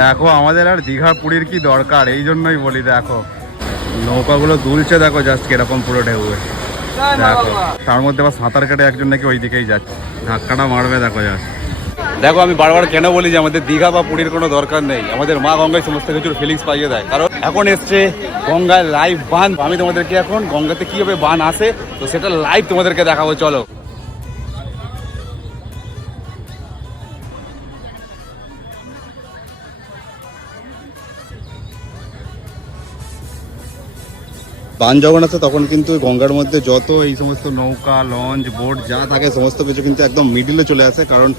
দেখো আমাদের আর দীঘা পুরীর কি দরকার, এই জন্যই বলি। দেখো নৌকাগুলো দুলছে, দেখো জাস্ট কিরকম পুরো ঢেউয়ে। দেখো তার মধ্যে আবার সাঁতার কেটে একজন নাকি ওই দিকেই যাচ্ছে, ধাক্কাটা মারবে দেখো জাস্ট। দেখো আমি বারবার কেন বলি যে আমাদের দীঘা বা পুরীর কোনো দরকার নেই, আমাদের মা গঙ্গায় সমস্ত কিছুর ফিলিংস পাইয়ে দেয়। কারণ এখন এসছে গঙ্গায় লাইভ বান, আমি তোমাদেরকে এখন গঙ্গাতে কিভাবে বান আসে তো সেটা লাইভ তোমাদেরকে দেখাবো, চলো। বান যখন আছে তখন কিন্তু গঙ্গার মধ্যে যত এই সমস্ত নৌকা লঞ্চ বোট যা থাকে সমস্ত কিছু কিন্তু একদম মিডিলে চলে আসে, কারণ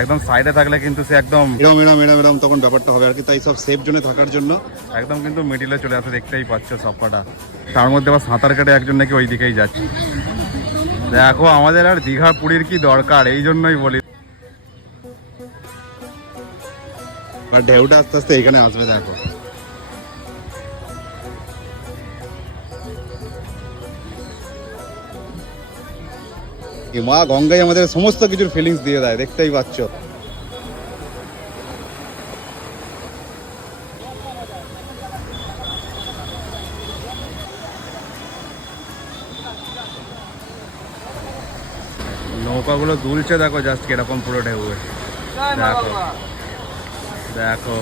একদম সাইডে থাকলে কিন্তু সে একদম এরম এরম এরম এরম তখন ব্যাপারটা হবে আর কি। তাই সব সেফ জোনে থাকার জন্য একদম কিন্তু মিডিলে চলে আসে, দেখতেই পাচ্ছ সবকটা। তার মধ্যে আবার সাঁতার কেটে একজন নাকি ওই দিকেই যাচ্ছে। দেখো আমাদের আর দীঘা পুরীর কি দরকার, এই জন্যই বলি। ঢেউটা আস্তে আস্তে এখানে আসবে, দেখো মা গঙ্গাই আমাদের সমস্ত কিছুর ফিলিংস দিয়ে দেয়, দেখতেই পাচ্ছ। নৌকাগুলো দুলছে, দেখো জাস্ট কিরকম পুরো ঢেউয়ে। দেখো দেখো